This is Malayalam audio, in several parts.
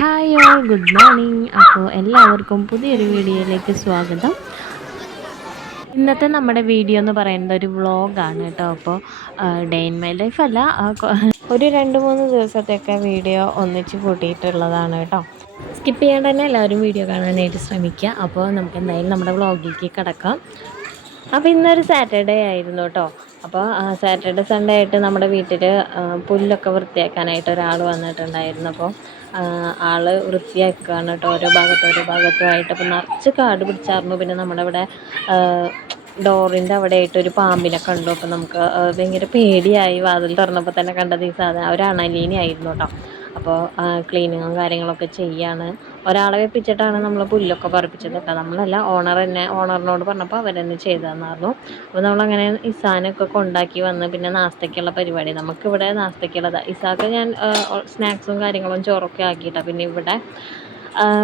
Hi all good morning. അപ്പോൾ എല്ലാവർക്കും പുതിയൊരു വീഡിയോയിലേക്ക് സ്വാഗതം. ഇന്നത്തെ നമ്മുടെ വീഡിയോ എന്ന് പറയുന്നത് ഒരു വ്ളോഗാണ് കേട്ടോ. അപ്പോൾ ഡേ ഇൻ മൈ ലൈഫ് അല്ല, ഒരു 2-3 ദിവസത്തെയൊക്കെ വീഡിയോ ഒന്നിച്ച് കൂട്ടിയിട്ടുള്ളതാണ് കേട്ടോ. സ്കിപ്പ് ചെയ്യാണ്ട് തന്നെ എല്ലാവരും വീഡിയോ കാണാനായിട്ട് ശ്രമിക്കുക. അപ്പോൾ നമുക്ക് എന്തായാലും നമ്മുടെ വ്ളോഗിലേക്ക് കിടക്കാം. അപ്പോൾ ഇന്നൊരു സാറ്റർഡേ ആയിരുന്നു കേട്ടോ. അപ്പോൾ സാറ്റർഡേ സൺഡേ ആയിട്ട് നമ്മുടെ വീട്ടിൽ പുല്ലൊക്കെ വൃത്തിയാക്കാനായിട്ട് ഒരാൾ വന്നിട്ടുണ്ടായിരുന്നു. അപ്പോൾ ആൾ വൃത്തിയാക്കുകയാണ് കേട്ടോ, ഓരോ ഭാഗത്തുമായിട്ട്. അപ്പോൾ നിറച്ച് കാട് പിടിച്ചായിരുന്നു. പിന്നെ നമ്മുടെ ഇവിടെ ഡോറിൻ്റെ അവിടെ ആയിട്ട് ഒരു പാമ്പിനെ കണ്ടു. അപ്പോൾ നമുക്ക് ഭയങ്കര പേടിയായി. വാതിൽ തുറന്നപ്പോൾ തന്നെ കണ്ടത് ഈ സാധനം ഒരു അണലീനെ ആയിരുന്നു കേട്ടോ. അപ്പോൾ ക്ലീനിങ്ങും കാര്യങ്ങളൊക്കെ ചെയ്യാണ്. ഒരാളെ വെപ്പിച്ചിട്ടാണ് നമ്മൾ പുല്ലൊക്കെ പറിപ്പിച്ചത് കേട്ടോ. നമ്മളല്ല, ഓണറിനോട് പറഞ്ഞപ്പോൾ അവരെന്നെ ചെയ്തു തന്നായിരുന്നു. അപ്പോൾ നമ്മളങ്ങനെ ഇസാനൊക്കെ കൊണ്ടാക്കി വന്ന് പിന്നെ നാസ്തയ്ക്കുള്ള പരിപാടി. നമുക്കിവിടെ നാസ്തയ്ക്കുള്ളത് ഇസാക്ക് ഞാൻ സ്നാക്സും കാര്യങ്ങളും ചോറൊക്കെ ആക്കിയിട്ടാണ്. പിന്നെ ഇവിടെ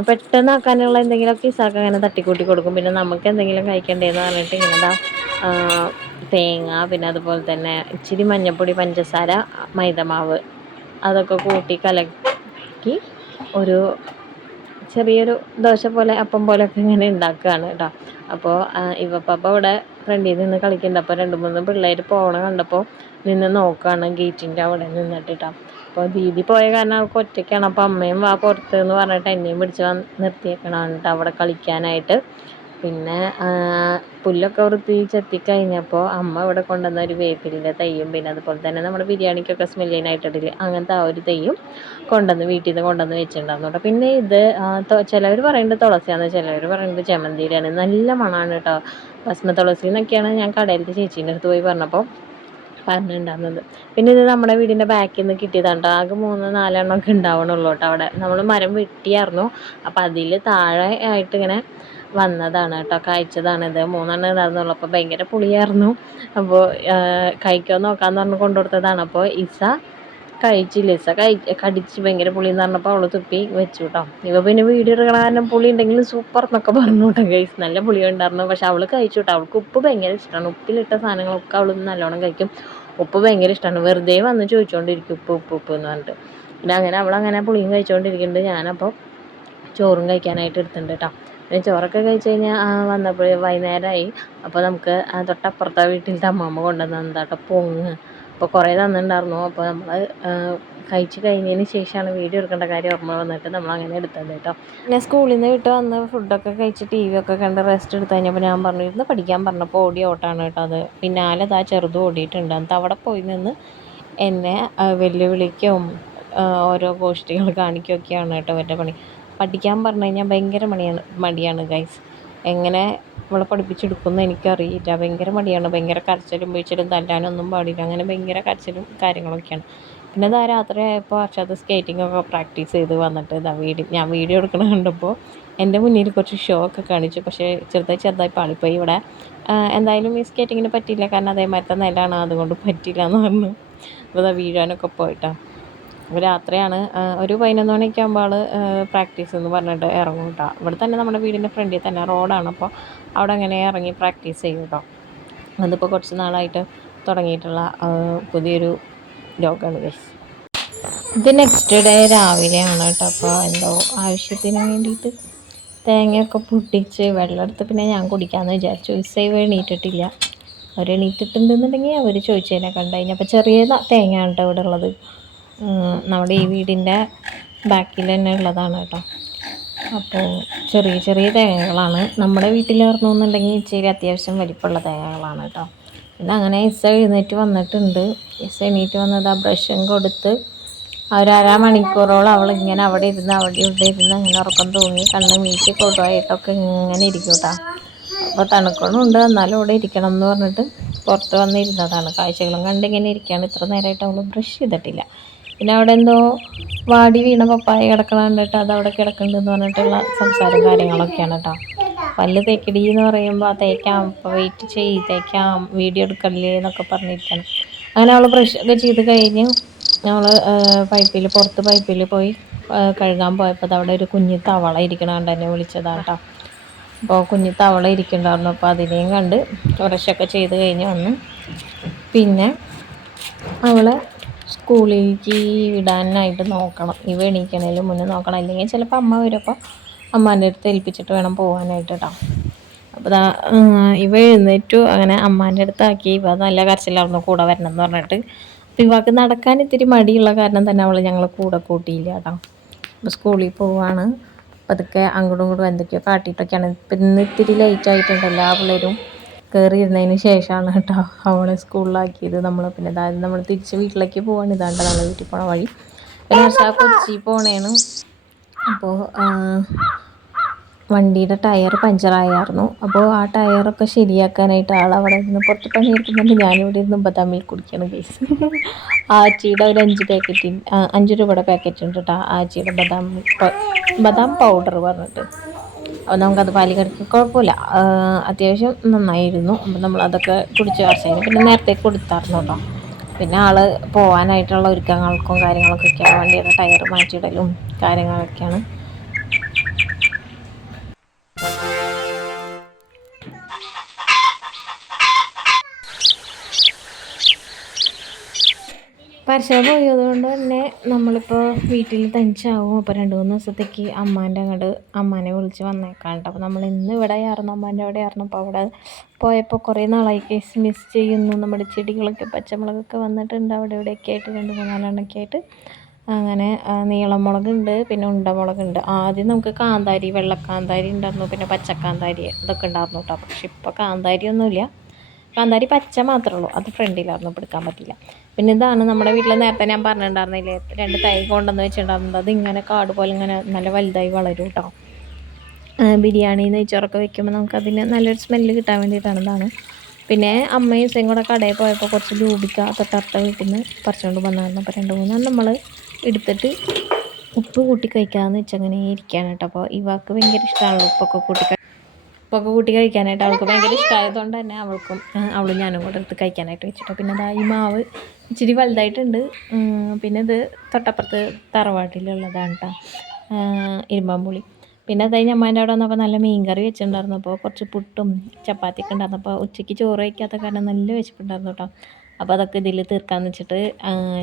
പെട്ടെന്ന് ആക്കാനുള്ള എന്തെങ്കിലുമൊക്കെ ഇസാക്ക് അങ്ങനെ തട്ടിക്കൂട്ടി കൊടുക്കും. പിന്നെ നമുക്ക് എന്തെങ്കിലും കഴിക്കണ്ടേന്ന് പറഞ്ഞിട്ട് ഇങ്ങനെ തേങ്ങ, പിന്നെ അതുപോലെ തന്നെ ഇച്ചിരി മഞ്ഞൾപ്പൊടി, പഞ്ചസാര, മൈദമാവ് അതൊക്കെ കൂട്ടി കലക്കി ഒരു ചെറിയൊരു ദോശ പോലെ അപ്പം പോലെയൊക്കെ ഇങ്ങനെ ഉണ്ടാക്കുകയാണ് കേട്ടോ. അപ്പോൾ ഇവപ്പ ഇവിടെ ഫ്രണ്ടിൽ നിന്ന് കളിക്കുന്നുണ്ട്. അപ്പോൾ 2-3 പിള്ളേർ പോകണ കണ്ടപ്പോൾ നിന്ന് നോക്കുകയാണ് ഗേറ്റിൻ്റെ അവിടെ നിന്നിട്ട് കേട്ടോ. അപ്പോൾ ദീദി പോയ കാരണം അവൾക്ക് ഒറ്റയ്ക്കാണ്. അപ്പോൾ അമ്മയും വാ പുറത്ത് എന്ന് പറഞ്ഞിട്ട് എന്നെയും പിടിച്ച് നിർത്തിയേക്കണതാണ് കേട്ടോ അവിടെ കളിക്കാനായിട്ട്. പിന്നെ പുല്ലൊക്കെ ചെത്തിക്കഴിഞ്ഞപ്പോൾ അമ്മ ഇവിടെ കൊണ്ടുവന്ന ഒരു വേപ്പിലിൻ്റെ തൈയും, പിന്നെ അതുപോലെ തന്നെ നമ്മുടെ ബിരിയാണിക്കൊക്കെ സ്മെല്ലിനായിട്ടിടില്ല അങ്ങനത്തെ ആ ഒരു തൈയും വീട്ടിൽ നിന്ന് കൊണ്ടുവന്ന് വെച്ചിട്ടുണ്ടായിരുന്നു കേട്ടോ. പിന്നെ ഇത് ചിലവർ പറയുന്നത് തുളസിയാണ്, ചിലവർ പറയുന്നത് ജമന്തിയിലാണ്. നല്ല മണമാണ് കേട്ടോ. ഭസ്മ തുളസി എന്നൊക്കെയാണ് ഞാൻ കടയിലത്തെ ചേച്ചീൻ്റെ അടുത്ത് പോയി പറഞ്ഞിട്ടുണ്ടായിരുന്നത്. പിന്നെ ഇത് നമ്മുടെ വീടിൻ്റെ ബാക്കിൽ നിന്ന് കിട്ടിയതാണ് കേട്ടോ. ആകെ 3-4 എണ്ണമൊക്കെ ഉണ്ടാവണുള്ളൂ കേട്ടോ. അവിടെ നമ്മൾ മരം വെട്ടിയായിരുന്നു. അപ്പോൾ അതിൽ താഴെ ആയിട്ട് ഇങ്ങനെ വന്നതാണ് കേട്ടോ, കായ്ച്ചതാണ്. ഇത് 3 എണ്ണം ഉണ്ടായിരുന്നുള്ളൂ. അപ്പോൾ ഭയങ്കര പുളിയായിരുന്നു. അപ്പോൾ കഴിക്കാൻ നോക്കാമെന്ന് പറഞ്ഞ് കൊണ്ടുകൊടുത്തതാണ്. അപ്പോൾ ഇസ കഴിച്ചില്ല. കടിച്ച് ഭയങ്കര പുളി എന്ന് പറഞ്ഞപ്പോൾ അവൾ തുപ്പി വെച്ചു കേട്ടോ. ഇവ പിന്നെ വീഡിയോ എടുക്കണ കാരണം പുളി ഉണ്ടെങ്കിലും സൂപ്പർ എന്നൊക്കെ പറഞ്ഞു കേട്ടോ ഗൈസ്. നല്ല പുളി ഉണ്ടായിരുന്നു. പക്ഷെ അവൾ കഴിച്ചു കേട്ടോ. അവൾക്ക് ഉപ്പ് ഭയങ്കര ഇഷ്ടമാണ്. ഉപ്പിലിട്ട സാധനങ്ങളൊക്കെ അവൾ നല്ലോണം കഴിക്കും. ഉപ്പ് ഭയങ്കര ഇഷ്ടമാണ്. വെറുതെ വന്ന് ചോദിച്ചുകൊണ്ടിരിക്കും ഉപ്പ് എന്ന് പറഞ്ഞിട്ട്. പിന്നെ അങ്ങനെ അവളങ്ങനെ പുളിയും കഴിച്ചുകൊണ്ടിരിക്കുന്നുണ്ട്. ഞാനപ്പോൾ ചോറും കഴിക്കാനായിട്ട് എടുത്തിട്ടുണ്ട് കേട്ടോ. പിന്നെ ചോറൊക്കെ കഴിച്ച് കഴിഞ്ഞാൽ വന്നപ്പോൾ വൈകുന്നേരമായി. അപ്പോൾ നമുക്ക് തൊട്ടപ്പുറത്തെ വീട്ടിലത്തെ അമ്മമ്മ കൊണ്ടുവന്നത് കേട്ടോ പൊങ്ങ്. അപ്പോൾ കുറേ തന്നിട്ടുണ്ടായിരുന്നു. അപ്പോൾ നമ്മൾ കഴിച്ച് കഴിഞ്ഞതിന് ശേഷമാണ് വീഡിയോ എടുക്കേണ്ട കാര്യം ഓർമ്മ വന്നിട്ട് നമ്മളങ്ങനെ എടുത്തത് കേട്ടോ. പിന്നെ സ്കൂളിൽ നിന്ന് വിട്ട് വന്ന് ഫുഡൊക്കെ കഴിച്ച് TV ഒക്കെ കണ്ട് റെസ്റ്റ് എടുത്ത് കഴിഞ്ഞപ്പോൾ ഞാൻ പറഞ്ഞിരുന്നു പഠിക്കാൻ പറഞ്ഞപ്പോൾ ഓട്ടാണ് കേട്ടോ. അത് പിന്നാലെ ചെറുതും ഓടിയിട്ടുണ്ട്. എന്നിട്ട് അവിടെ പോയി നിന്ന് എന്നെ വെല്ലുവിളിക്കും ഓരോ ഗോഷ്ഠികൾ കാണിക്കുകയൊക്കെയാണ് കേട്ടോ അവരുടെ പണി. പഠിക്കാൻ പറഞ്ഞു കഴിഞ്ഞാൽ ഭയങ്കര മടിയാണ് ഗൈസ്. എങ്ങനെ നമ്മളെ പഠിപ്പിച്ചെടുക്കുമെന്ന് എനിക്കറിയില്ല. ഭയങ്കര മടിയാണ്. ഭയങ്കര കരച്ചിലും വീഴ്ചലും തല്ലാനൊന്നും പാടില്ല. അങ്ങനെ ഭയങ്കര കരച്ചിലും കാര്യങ്ങളൊക്കെയാണ്. പിന്നെ രാത്രി ആയപ്പോൾ അർഷാദ് സ്കേറ്റിങ്ങൊക്കെ പ്രാക്ടീസ് ചെയ്ത് വന്നിട്ട് ഞാൻ വീഡിയോ എടുക്കണ കണ്ടപ്പോൾ എൻ്റെ മുന്നിൽ കുറച്ച് ഷോ ഒക്കെ കാണിച്ചു. പക്ഷേ ചെറുതായി പാളിപ്പോയി. ഇവിടെ എന്തായാലും ഈ സ്കേറ്റിങ്ങിന് പറ്റിയില്ല, കാരണം അതേമാതിരത്തെ നിലമാണ്, അതുകൊണ്ട് പറ്റില്ല എന്ന് പറഞ്ഞു. അപ്പോൾ വീഴാനൊക്കെ പോയിട്ടാണ്. അപ്പോൾ രാത്രിയാണ് ഒരു 11 മണിയൊക്കെ ആകുമ്പോൾ ആൾ പ്രാക്ടീസ് എന്ന് പറഞ്ഞിട്ട് ഇറങ്ങും കേട്ടോ. ഇവിടെ തന്നെ നമ്മുടെ വീടിൻ്റെ ഫ്രണ്ടിൽ തന്നെ റോഡാണ്. അപ്പോൾ അവിടെ അങ്ങനെ ഇറങ്ങി പ്രാക്ടീസ് ചെയ്യും കേട്ടോ. അതിപ്പോൾ കുറച്ച് നാളായിട്ട് തുടങ്ങിയിട്ടുള്ള പുതിയൊരു ലോകമാണ് ഗൈസ്. ഇത് നെക്സ്റ്റ് ഡേ രാവിലെയാണ് കേട്ടോ. അപ്പോൾ എന്തോ ആവശ്യത്തിന് വേണ്ടിയിട്ട് തേങ്ങയൊക്കെ പൊട്ടിച്ച് വെള്ളം എടുത്ത് പിന്നെ ഞാൻ കുടിക്കാമെന്ന് വിചാരിച്ചു. ഇസൈവ് എണീറ്റിട്ടില്ല. അവർ എണീറ്റിട്ടുണ്ടെന്നുണ്ടെങ്കിൽ അവർ ചോദിച്ചതിനെ കണ്ടു കഴിഞ്ഞപ്പോൾ ചെറിയ തേങ്ങയാണ് കേട്ടോ ഇവിടെ ഉള്ളത്. നമ്മുടെ ഈ വീടിൻ്റെ ബാക്കിൽ തന്നെ ഉള്ളതാണ് കേട്ടോ. അപ്പോൾ ചെറിയ തേങ്ങകളാണ്. നമ്മുടെ വീട്ടിലിറങ്ങുന്നുണ്ടെങ്കിൽ ഇച്ചിരി അത്യാവശ്യം വലിപ്പമുള്ള തേങ്ങകളാണ് കേട്ടോ. പിന്നെ അങ്ങനെ ഇസ എഴുന്നേറ്റ് വന്നിട്ടുണ്ട്. ഇസ എണീറ്റ് വന്നത് ആ ബ്രഷും കൊടുത്ത് ഒരു അരമണിക്കൂറോളം അവളിങ്ങനെ അവിടെ ഇരുന്ന് അങ്ങനെ ഉറക്കം തൂങ്ങി കണ്ണ് മീച്ചി കൊണ്ടുപോയിട്ടൊക്കെ ഇങ്ങനെ ഇരിക്കും കേട്ടോ. അപ്പോൾ തണുക്കണമുണ്ട്, എന്നാലും ഇവിടെ ഇരിക്കണം എന്ന് പറഞ്ഞിട്ട് പുറത്ത് വന്നിരുന്നതാണ്. കാഴ്ചകളും കണ്ടിങ്ങനെ ഇരിക്കുകയാണ്. ഇത്ര നേരമായിട്ട് അവൾ ബ്രഷ് ചെയ്തിട്ടില്ല. പിന്നെ അവിടെ എന്തോ വാടി വീണ പപ്പായ കിടക്കണ കണ്ടിട്ട് അതവിടെ കിടക്കുന്നുണ്ടെന്ന് പറഞ്ഞിട്ടുള്ള സംസാരം കാര്യങ്ങളൊക്കെയാണ് കേട്ടോ. പല്ല് തേക്കടി എന്ന് പറയുമ്പോൾ തേക്കാം, ഇപ്പോൾ വെയിറ്റ് തേക്കാം, വീഡിയോ എടുക്കല്ലേ എന്നൊക്കെ പറഞ്ഞിരിക്കണം. അങ്ങനെ അവൾ ബ്രഷ് ഒക്കെ ചെയ്ത് കഴിഞ്ഞ് നമ്മൾ പുറത്ത് പൈപ്പിൽ പോയി കഴുകാൻ പോയപ്പോൾ അവിടെ ഒരു കുഞ്ഞി തവള ഇരിക്കണ കണ്ട് എന്നെ വിളിച്ചതാണ് കേട്ടോ. അപ്പോൾ കുഞ്ഞി തവള ഇരിക്കുന്നുണ്ടായിരുന്നു. അപ്പോൾ അതിനെയും കണ്ട് ബ്രഷൊക്കെ ചെയ്ത് കഴിഞ്ഞ് വന്ന് പിന്നെ അവളെ സ്കൂളിലേക്ക് വിടാനായിട്ട് നോക്കണം. ഇവ എണീക്കണേലും മുന്നേ നോക്കണം. അല്ലെങ്കിൽ ചിലപ്പോൾ അമ്മ വരുമ്പോൾ അമ്മാൻ്റെ അടുത്ത് ഏൽപ്പിച്ചിട്ട് വേണം പോകാനായിട്ട് കേട്ടോ. അപ്പോൾ ഇവ എഴുന്നേറ്റു. അങ്ങനെ അമ്മാൻ്റെ അടുത്താക്കി. ഇവ നല്ല കരച്ചിലായിരുന്നു കൂടെ വരണം എന്ന് പറഞ്ഞിട്ട്. അപ്പോൾ ഇവക്ക് നടക്കാൻ ഇത്തിരി മടിയുള്ള കാരണം തന്നെ അവൾ ഞങ്ങൾ കൂടെ കൂട്ടിയില്ല കേട്ടോ. അപ്പോൾ സ്കൂളിൽ പോവാണ്. അതൊക്കെ അങ്ങോട്ടും ഇങ്ങോട്ടും എന്തൊക്കെയോ കാട്ടിയിട്ടൊക്കെയാണ്. ഇപ്പം ഇന്ന് ഇത്തിരി ലേറ്റ് ആയിട്ടുണ്ട്. എല്ലാ പിള്ളേരും കയറിയിരുന്നതിന് ശേഷമാണ് കേട്ടോ അവളെ സ്കൂളിലാക്കിയത്. പിന്നെ അതായത് നമ്മൾ തിരിച്ച് വീട്ടിലേക്ക് പോവാണ്. ഇതാണ്ട് നമ്മൾ വീട്ടിൽ പോണ വഴി. പിന്നെ കൊച്ചി പോണേണ്. അപ്പോൾ വണ്ടിയുടെ ടയർ പഞ്ചറായിരുന്നു. അപ്പോൾ ആ ടയറൊക്കെ ശരിയാക്കാനായിട്ട് ആളവിടെ ഇരുന്ന് പുറത്ത് പണിയെടുക്കുന്നുണ്ട്. ഞാനിവിടെ ഇരുന്ന് ബദാമിൽ കുടിക്കണം കേസ്. ആച്ചിയുടെ ഒരു 5 രൂപയുടെ പാക്കറ്റ് ഉണ്ട് കേട്ടോ. ആച്ചിയുടെ ബദാം പൗഡർ പറഞ്ഞിട്ട്. അപ്പോൾ നമുക്കത് പാല് കടിക്കാൻ കുഴപ്പമില്ല, അത്യാവശ്യം നന്നായിരുന്നു. അപ്പോൾ നമ്മളതൊക്കെ കുടിച്ച് കുറച്ച് പിന്നെ നേരത്തെ കൊടുത്തായിരുന്നു കേട്ടോ. പിന്നെ ആൾ പോകാനായിട്ടുള്ള ഒരുക്കങ്ങൾക്കും കാര്യങ്ങളൊക്കെയാണ്. വണ്ടിയുടെ ടയർ മാറ്റിയിടലും കാര്യങ്ങളൊക്കെയാണ്. പരീക്ഷ പോയതുകൊണ്ട് തന്നെ നമ്മളിപ്പോൾ വീട്ടിൽ തനിച്ചാവും. അപ്പോൾ 2-3 ദിവസത്തേക്ക് അമ്മാനെ വിളിച്ച് വന്നേക്കാണ്ട്. അപ്പോൾ നമ്മൾ ഇന്ന് ഇവിടെ ആയിരുന്നു, അമ്മാൻ്റെ അവിടെ ആയിരുന്നു. അപ്പോൾ അവിടെ പോയപ്പോൾ കുറേ നാളായി കേസ് മിസ് ചെയ്യുന്നു. നമ്മുടെ ചെടികളൊക്കെ പച്ചമുളകൊക്കെ വന്നിട്ടുണ്ട് അവിടെ ഇവിടെയൊക്കെ ആയിട്ട് 2-3-4 ആയിട്ട്. അങ്ങനെ നീളമുളകുണ്ട്, പിന്നെ ഉണ്ടമുളകുണ്ട്. ആദ്യം നമുക്ക് കാന്താരി, വെള്ളക്കാന്താരി ഉണ്ടായിരുന്നു, പിന്നെ പച്ചക്കാന്താരി ഇതൊക്കെ ഉണ്ടായിരുന്നു കേട്ടോ. പക്ഷെ ഇപ്പോൾ കാന്താരിയൊന്നുമില്ല. കാന്താരി പച്ച മാത്രമേ ഉള്ളൂ. അത് ഫ്രണ്ടിലായിരുന്നു, ഇപ്പോൾ എടുക്കാൻ പറ്റില്ല. പിന്നെ ഇതാണ് നമ്മുടെ വീട്ടിൽ നേരത്തെ ഞാൻ പറഞ്ഞിട്ടുണ്ടായിരുന്നില്ലേ 2 തൈ കൊണ്ടുവന്ന് വെച്ചിട്ടുണ്ടായിരുന്നത്. അതിങ്ങനെ കാട് പോലെ ഇങ്ങനെ നല്ല വലുതായി വളരും കേട്ടോ. ബിരിയാണി നെയ്ച്ചോറൊക്കെ വെക്കുമ്പോൾ നമുക്കതിന് നല്ലൊരു സ്മെല്ല് കിട്ടാൻ വേണ്ടിയിട്ടാണ് ഇതാണ്. പിന്നെ അമ്മയും ഇസയും കൂടെ കടയിൽ പോയപ്പോൾ കുറച്ച് രൂപിക്ക തൊട്ടടുത്ത വീട്ടിൽ നിന്ന് പറിച്ചുകൊണ്ട് വന്നായിരുന്നു. അപ്പോൾ 2-3 നമ്മൾ എടുത്തിട്ട് ഉപ്പ് കൂട്ടി കഴിക്കാമെന്ന് വെച്ചങ്ങനെ ഇരിക്കുകയാണ് കേട്ടോ. അപ്പോൾ ഇവൾക്ക് ഭയങ്കര ഇഷ്ടമാണല്ലോ ഉപ്പൊക്കെ കൂട്ടി കഴിക്കാനായിട്ട്. അവൾക്ക് ഭയങ്കര ഇഷ്ടമായതുകൊണ്ട് തന്നെ അവളും ഞാനും കൂടെ എടുത്ത് കഴിക്കാനായിട്ട് വെച്ചിട്ടോ. പിന്നെ ഈ മാവ് ഇച്ചിരി വലുതായിട്ടുണ്ട്. പിന്നെ ഇത് തൊട്ടപ്പുറത്ത് തറവാട്ടിലുള്ളതാണ് കേട്ടോ, ഇരുമ്പാമ്പുളി. പിന്നെ അതായത് അമ്മേൻ്റെ അവിടെ വന്നപ്പോൾ നല്ല മീൻകറി വെച്ചിട്ടുണ്ടായിരുന്നു. അപ്പോൾ കുറച്ച് പുട്ടും ചപ്പാത്തിയൊക്കെ ഉണ്ടായിരുന്നു. അപ്പോൾ ഉച്ചയ്ക്ക് ചോറ് കഴിക്കാത്ത കാരണം നല്ല വിശപ്പുണ്ടായിരുന്നു കേട്ടോ. അപ്പോൾ അതൊക്കെ ഇതിൽ തീർക്കാമെന്ന് വെച്ചിട്ട്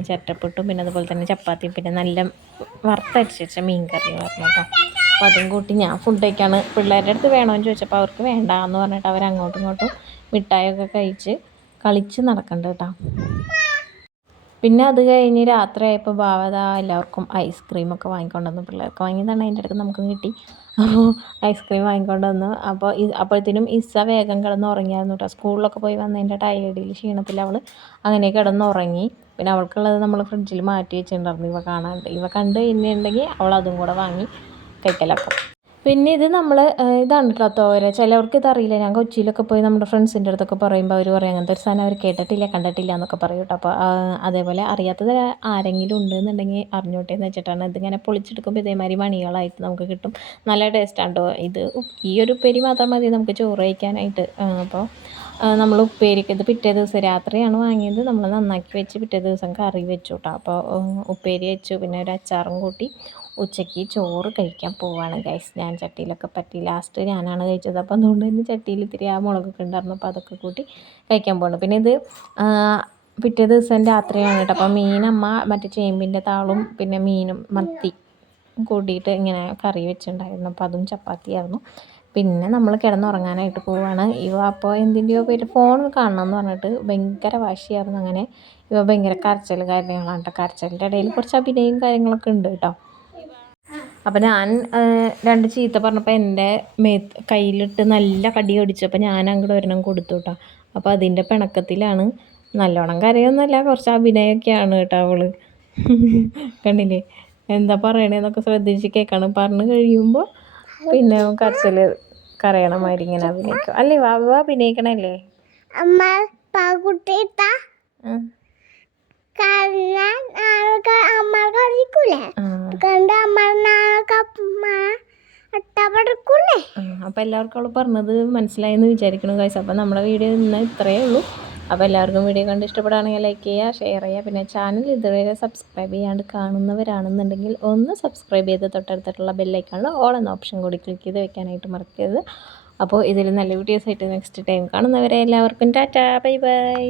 ചിരട്ടപ്പുട്ടും പിന്നെ അതുപോലെ തന്നെ ചപ്പാത്തിയും പിന്നെ നല്ല വറുത്തരച്ച് വെച്ച മീൻകറിയായിരുന്നു കേട്ടോ. അപ്പോൾ അതും കൂട്ടി ഞാൻ ഫുഡ് കഴിക്കാണ്. പിള്ളേരുടെ അടുത്ത് വേണമെന്ന് ചോദിച്ചപ്പോൾ അവർക്ക് വേണ്ടാന്ന് പറഞ്ഞിട്ട് അവർ അങ്ങോട്ടും ഇങ്ങോട്ടും മിഠായിയൊക്കെ കഴിച്ച് കളിച്ച് നടക്കണ്ട കേട്ടോ. പിന്നെ അത് കഴിഞ്ഞ് രാത്രിയായപ്പോൾ ബാവത എല്ലാവർക്കും ഐസ്ക്രീമൊക്കെ വാങ്ങിക്കൊണ്ടുവന്നു. പിള്ളേർക്ക് വാങ്ങിയതാണ്, അതിൻ്റെ അടുത്ത് നമുക്കും കിട്ടി. അപ്പോൾ ഐസ്ക്രീം വാങ്ങിക്കൊണ്ടുവന്നു. അപ്പോൾ അപ്പോഴത്തേനും ഇസ വേഗം കിടന്ന് ഉറങ്ങിയായിരുന്നു കേട്ടോ. സ്കൂളിലൊക്കെ പോയി വന്നതിൻ്റെ ടയേർഡിൽ ക്ഷീണത്തിൽ അവൾ അങ്ങനെ കിടന്നുറങ്ങി. പിന്നെ അവൾക്കുള്ളത് നമ്മൾ ഫ്രിഡ്ജിൽ മാറ്റി വെച്ചിട്ടുണ്ടായിരുന്നു. ഇവ കണ്ട് കഴിഞ്ഞിട്ടുണ്ടെങ്കിൽ അവൾ അതും കൂടെ വാങ്ങി കഴിക്കലാക്കും. പിന്നെ ഇത് നമ്മൾ ഇതാണ് കേട്ടോ തോര. ചിലവർക്ക് ഇതറിയില്ല. ഞാൻ കൊച്ചിയിലൊക്കെ പോയി നമ്മുടെ ഫ്രണ്ട്സിൻ്റെ അടുത്തൊക്കെ പറയുമ്പോൾ അവർ പറയും അങ്ങനത്തെ ഒരു സാധനം അവർ കേട്ടിട്ടില്ല കണ്ടിട്ടില്ല എന്നൊക്കെ പറയും കേട്ടോ. അപ്പോൾ അതേപോലെ അറിയാത്തത് ആരെങ്കിലും ഉണ്ടെന്നുണ്ടെങ്കിൽ അറിഞ്ഞോട്ടെ എന്ന് വെച്ചിട്ടാണ്. ഇതിങ്ങനെ പൊളിച്ചെടുക്കുമ്പോൾ ഇതേമാതിരി മണികളായിട്ട് നമുക്ക് കിട്ടും. നല്ല ടേസ്റ്റാണ് കേട്ടോ. ഈ ഒരു ഉപ്പേരി മാത്രം മതി നമുക്ക് ചോറ് കഴിക്കാനായിട്ട്. അപ്പോൾ നമ്മൾ ഉപ്പേരിക്ക് ഇത് പിറ്റേ ദിവസം രാത്രിയാണ് വാങ്ങിയത്. നമ്മൾ നന്നാക്കി വെച്ച് പിറ്റേ ദിവസം കറി വെച്ചു കേട്ടോ. അപ്പോൾ ഉപ്പേരി വെച്ചു, പിന്നെ ഒരു അച്ചാറും കൂട്ടി ഉച്ചയ്ക്ക് ചോറ് കഴിക്കാൻ പോവാണ് ഗൈസ്. ഞാൻ ചട്ടിയിലൊക്കെ പറ്റി ലാസ്റ്റ് ഞാനാണ് കഴിച്ചത്. അപ്പോൾ അതുകൊണ്ട് തന്നെ ചട്ടിയിൽ ഇത്തിരി ആ മുളകൊക്കെ ഉണ്ടായിരുന്നു. അപ്പോൾ അതൊക്കെ കൂട്ടി കഴിക്കാൻ പോകണം. പിന്നെ ഇത് പിറ്റേ ദിവസം രാത്രിയാണ് കേട്ടോ. അപ്പോൾ മീനമ്മ മറ്റേ ചേമ്പിൻ്റെ താളും പിന്നെ മീനും മത്തി കൂട്ടിയിട്ട് ഇങ്ങനെ കറി വെച്ചിട്ടുണ്ടായിരുന്നു. അപ്പോൾ അതും ചപ്പാത്തിയായിരുന്നു. പിന്നെ നമ്മൾ കിടന്നുറങ്ങാനായിട്ട് പോവുകയാണ്. അപ്പോൾ എന്തിൻ്റെയോ പേര് ഫോൺ കാണണം എന്ന് പറഞ്ഞിട്ട് ഭയങ്കര വാശിയായിരുന്നു. അങ്ങനെ ഭയങ്കര കരച്ചിൽ കാര്യങ്ങളാണ് കേട്ടോ. കരച്ചിലിൻ്റെ ഇടയിൽ കുറച്ച് അഭിനയം കാര്യങ്ങളൊക്കെ ഉണ്ട് കേട്ടോ. അപ്പോൾ ഞാൻ 2 ചീത്ത പറഞ്ഞപ്പോൾ എൻ്റെ കയ്യിലിട്ട് നല്ല കടി കടിച്ചു. അപ്പോൾ ഞാൻ അങ്ങോട്ട് ഒരെണ്ണം കൊടുത്തു കേട്ടോ. അപ്പോൾ അതിൻ്റെ പിണക്കത്തിലാണ്. നല്ലോണം കരയൊന്നുമല്ല, കുറച്ച് അഭിനയമൊക്കെയാണ് കേട്ടോ അവൾ. കണ്ടില്ലേ എന്താ പറയണേന്നൊക്കെ ശ്രദ്ധിച്ച് കേൾക്കണം. പറഞ്ഞു കഴിയുമ്പോൾ പിന്നെ കരയണ മാതിരി ഇങ്ങനെ അഭിനയിക്കും അല്ലേ? വാവ അഭിനയിക്കണല്ലേ അപ്പോൾ എല്ലാവർക്കും അവൾ പറഞ്ഞത് മനസ്സിലായെന്ന് വിചാരിക്കണം ഗൈസ്. അപ്പോൾ നമ്മുടെ വീഡിയോ ഇന്ന് ഇത്രയേ ഉള്ളൂ. അപ്പോൾ എല്ലാവർക്കും വീഡിയോ കണ്ട് ഇഷ്ടപ്പെടുകയാണെങ്കിൽ ലൈക്ക് ചെയ്യുക, ഷെയർ ചെയ്യുക. പിന്നെ ചാനൽ ഇതുവരെ സബ്സ്ക്രൈബ് ചെയ്യാണ്ട് കാണുന്നവരാണെന്നുണ്ടെങ്കിൽ ഒന്ന് സബ്സ്ക്രൈബ് ചെയ്ത് തൊട്ടടുത്തിട്ടുള്ള ബെല്ലൈക്കണിൽ ഓൾ എന്ന ഓപ്ഷൻ കൂടി ക്ലിക്ക് ചെയ്ത് വെക്കാനായിട്ട് മറക്കരുത്. അപ്പോൾ ഇതിൽ നല്ല വീഡിയോസ് ആയിട്ട് നെക്സ്റ്റ് ടൈം കാണുന്നവരെ എല്ലാവർക്കും ടാറ്റാ, ബൈ ബൈ.